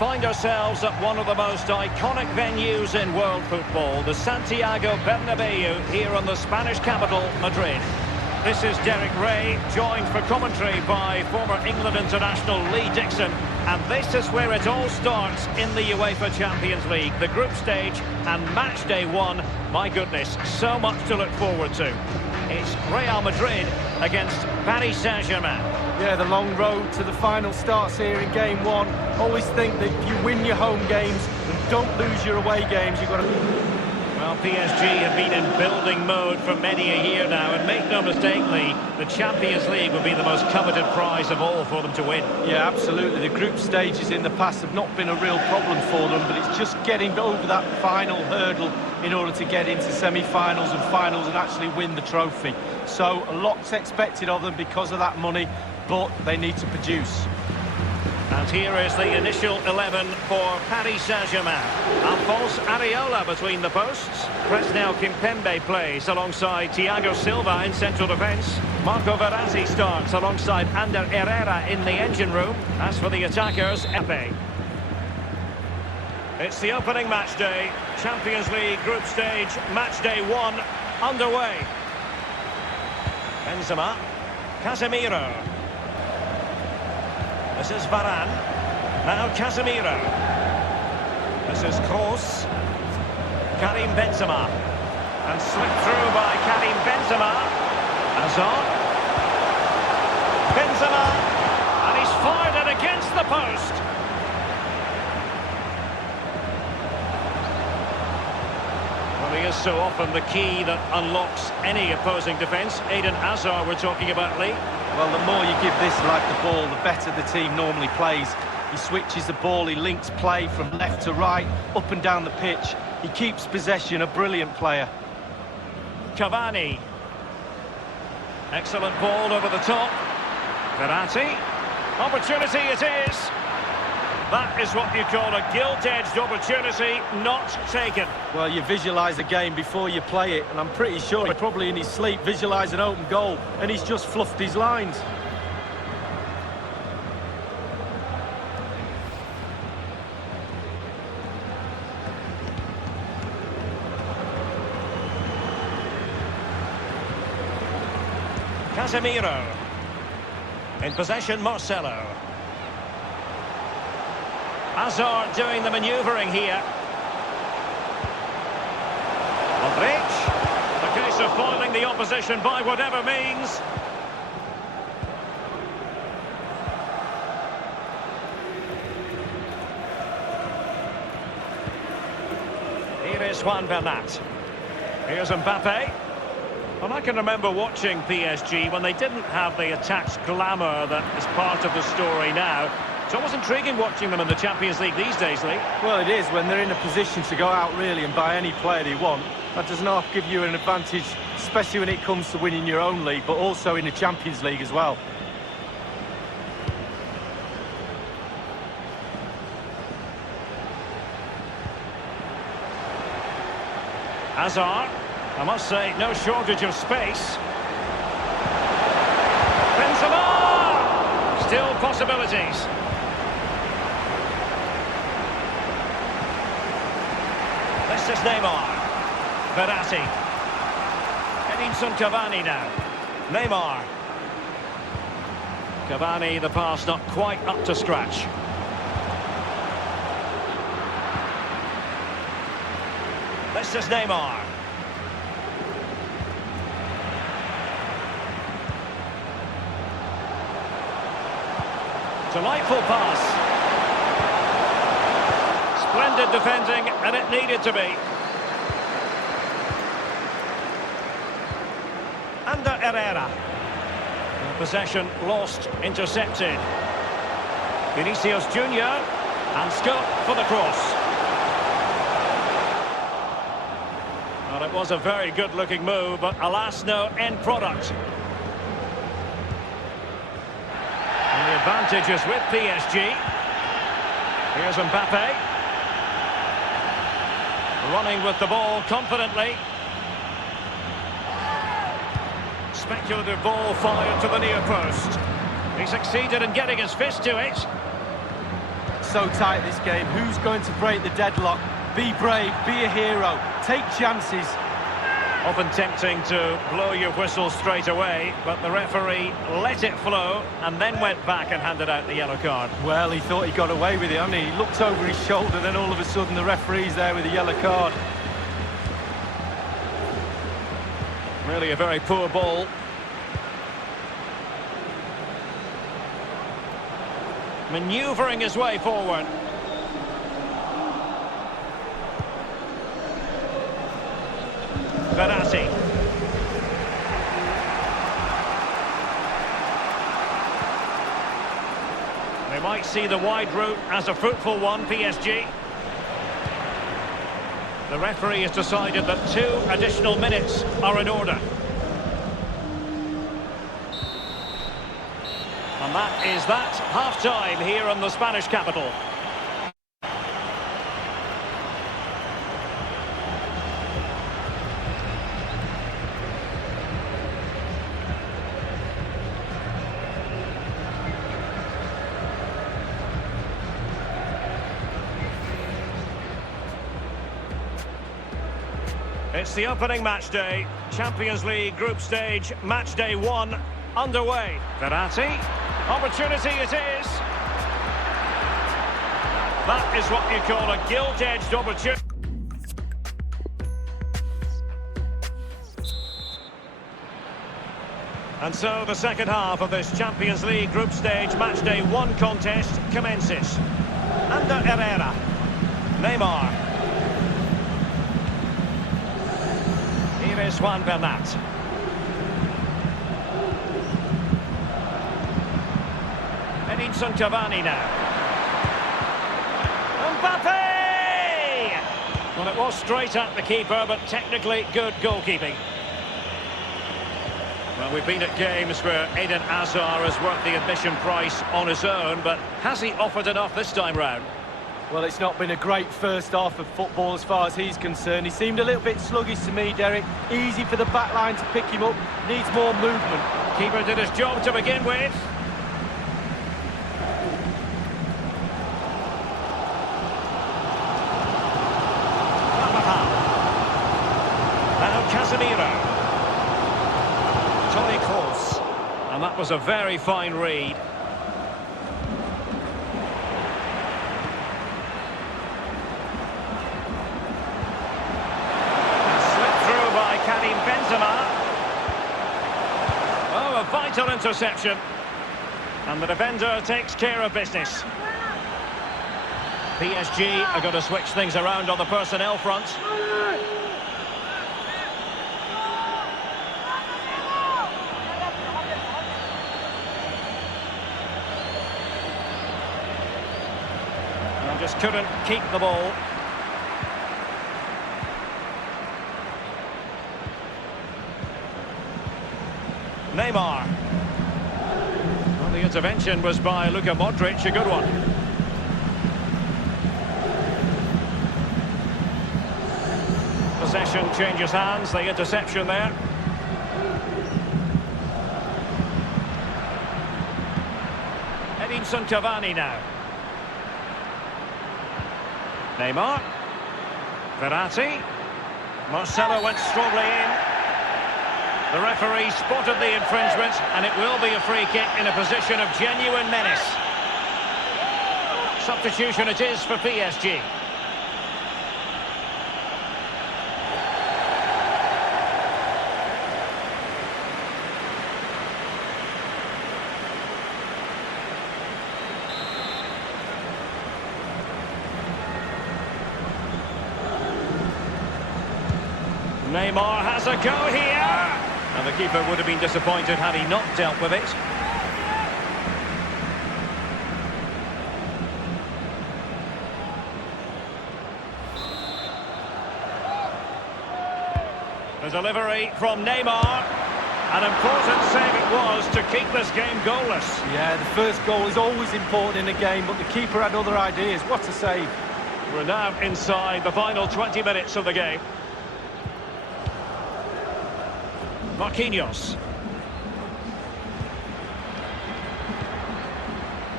find ourselves at one of the most iconic venues in world football, the Santiago Bernabeu, here in the Spanish capital, Madrid. This is Derek Ray, joined for commentary by former England international Lee Dixon. And this is where it all starts in the UEFA Champions League. The group stage and match day one. My goodness, so much to look forward to. It's Real Madrid against Paris Saint-Germain. Yeah, the long road to the final starts here in game one. Always think that if you win your home games and don't lose your away games, you've got to... Well, PSG have been in building mode for many a year now, and make no mistake, Lee, the Champions League would be the most coveted prize of all for them to win. Yeah, absolutely. The group stages in the past have not been a real problem for them, but it's just getting over that final hurdle in order to get into semi-finals and finals and actually win the trophy. So a lot's expected of them because of that money, but they need to produce. And here is the initial 11 for Paris Saint-Germain. Alphonse Areola between the posts. Presnel Kimpembe plays alongside Thiago Silva in central defence. Marco Verratti starts alongside Ander Herrera in the engine room. As for the attackers, Epe. It's the opening match day. Champions League group stage, match day one, underway. Benzema. Casemiro. This is Varane. Now Casemiro. This is Kroos. Karim Benzema. And slipped through by Karim Benzema. Hazard. Benzema. And he's fired it against the post. Well, he is so often the key that unlocks any opposing defence. Eden Hazard we're talking about, Lee. Well, the more you give this lad the ball, the better the team normally plays. He switches the ball, he links play from left to right, up and down the pitch. He keeps possession, a brilliant player. Cavani. Excellent ball over the top. Verratti. Opportunity it is. That is what you call a gilt-edged opportunity, not taken. Well, you visualise a game before you play it, and I'm pretty sure he probably in his sleep visualised an open goal, and he's just fluffed his lines. Casemiro. In possession, Marcelo. Hazard doing the manoeuvring here. Modric. The case of foiling the opposition by whatever means. Here is Juan Bernat. Here's Mbappe. And I can remember watching PSG when they didn't have the attached glamour that is part of the story now. It's always intriguing watching them in the Champions League these days, Lee. Well, it is when they're in a position to go out really and buy any player they want. That does not give you an advantage, especially when it comes to winning your own league, but also in the Champions League as well. Hazard, I must say, no shortage of space. Benzema! Still possibilities. This is Neymar. Verratti. Edinson Cavani now. Neymar. Cavani, the pass not quite up to scratch. This is Neymar. Delightful pass. Splendid defending, and it needed to be. Ander Herrera. Possession lost, intercepted. Vinicius Junior, and scope for the cross. Well, it was a very good-looking move, but alas, no end product. And the advantage is with PSG. Here's Mbappe. Running with the ball confidently. Speculative ball fired to the near post. He succeeded in getting his fist to it. so tight, this game. Who's going to break the deadlock? Be brave, be a hero, take chances. Often tempting to blow your whistle straight away, but the referee let it flow and then went back and handed out the yellow card. Well, he thought he got away with it, hadn't he? He looked over his shoulder, then all of a sudden the referee's there with a yellow card. Really a very poor ball. Manoeuvring his way forward. Verratti. They might see the wide route as a fruitful one, PSG. The referee has decided that 2 additional minutes are in order. And that is that, half-time here in the Spanish capital. It's the opening match day. Champions League group stage, match day 1 underway. Verratti, opportunity it is. That is what you call a gilt-edged opportunity. And so the second half of this Champions League group stage match day 1 contest commences. Under Herrera, Neymar. Here is Juan Bernat. Edinson Cavani now. Mbappe! Well, it was straight at the keeper, but technically good goalkeeping. Well, we've been at games where Eden Hazard has worked the admission price on his own, but has he offered enough this time round? Well, it's not been a great first half of football as far as he's concerned. He seemed a little bit sluggish to me, Derek. Easy for the back line to pick him up. Needs more movement. Keeper did his job to begin with. Now Casemiro. Toni Kroos. And that was a very fine read. Oh, a vital interception. And the defender takes care of business. PSG are going to switch things around on the personnel front. And just couldn't keep the ball. Neymar. Well, the intervention was by Luka Modric, a good one. Possession changes hands, the interception there. Edinson Cavani now. Neymar. Verratti. Marcelo went strongly in. The referee spotted the infringement, and it will be a free kick in a position of genuine menace. Substitution it is for PSG. Neymar has a go here. And the keeper would have been disappointed had he not dealt with it. The delivery from Neymar. An important save it was to keep this game goalless. Yeah, the first goal is always important in a game, but the keeper had other ideas. What a save. We're now inside the final 20 minutes of the game. Marquinhos.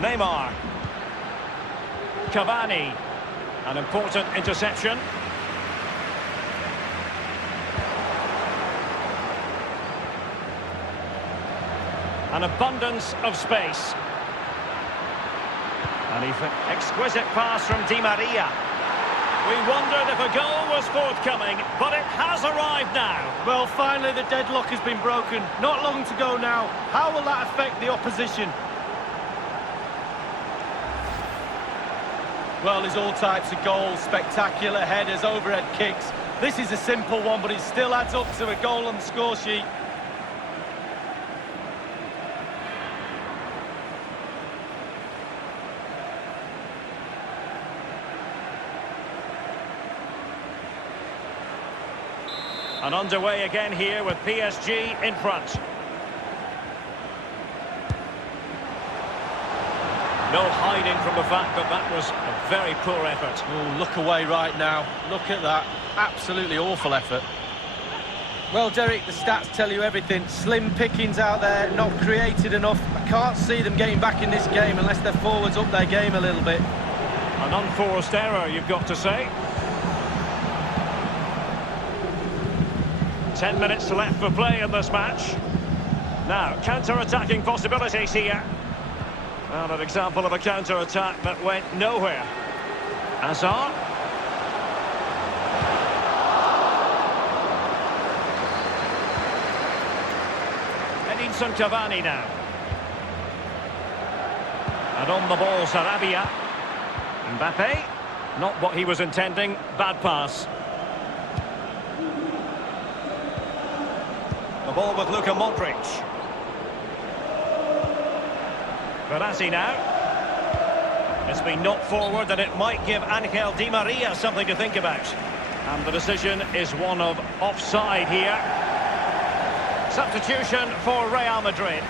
Neymar. Cavani. An important interception. An abundance of space. An exquisite pass from Di Maria. We wondered if a goal was forthcoming, but it has arrived now. Well, finally the deadlock has been broken. Not long to go now. How will that affect the opposition? Well, there's all types of goals, spectacular headers, overhead kicks. This is a simple one, but it still adds up to a goal on the score sheet. And underway again here with PSG in front. No hiding from the fact that that was a very poor effort. Oh, look away right now. Look at that. Absolutely awful effort. Well, Derek, the stats tell you everything. Slim pickings out there, not created enough. I can't see them getting back in this game unless their forwards up their game a little bit. An unforced error, you've got to say. 10 minutes left for play in this match. Now, counter-attacking possibilities here. Well, an example of a counter-attack that went nowhere. Hazard. Edinson Cavani now. And on the ball, Sarabia. Mbappe. Not what he was intending. Bad pass. The ball with Luka Modric. Verratti now. It's been knocked forward and it might give Angel Di Maria something to think about. And the decision is one of offside here. Substitution for Real Madrid.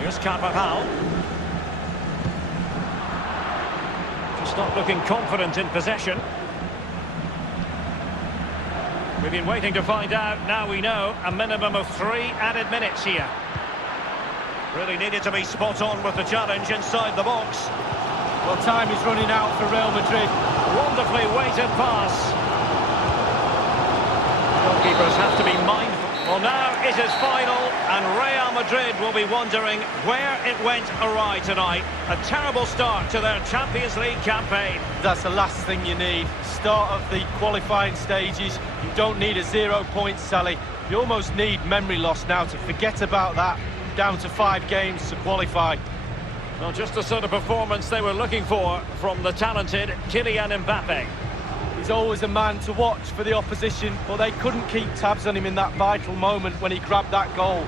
Here's Carvajal. Just not looking confident in possession. We've been waiting to find out. Now we know. A minimum of 3 added minutes here. Really needed to be spot on with the challenge inside the box. Well, time is running out for Real Madrid. Wonderfully weighted pass. Goalkeepers have to be mindful. Well, now it is final, and Real Madrid will be wondering where it went awry tonight. A terrible start to their Champions League campaign. That's the last thing you need. Start of the qualifying stages. You don't need a 0 point tally. You almost need memory loss now to forget about that. Down to 5 games to qualify. Well, just the sort of performance they were looking for from the talented Kylian Mbappe. He's always a man to watch for the opposition, but they couldn't keep tabs on him in that vital moment when he grabbed that goal.